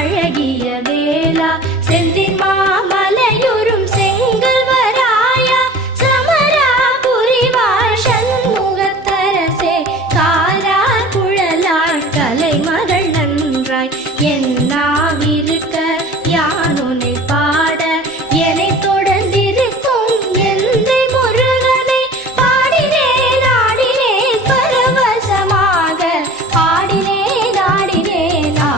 அழகிய வேளா செந்தின் மாமலையுறும் செங்கல்வராயா சமராபுரி வாஷன் முகத்தரசே காரார் குழலார் கலைமகள் நன்றாய் என்னா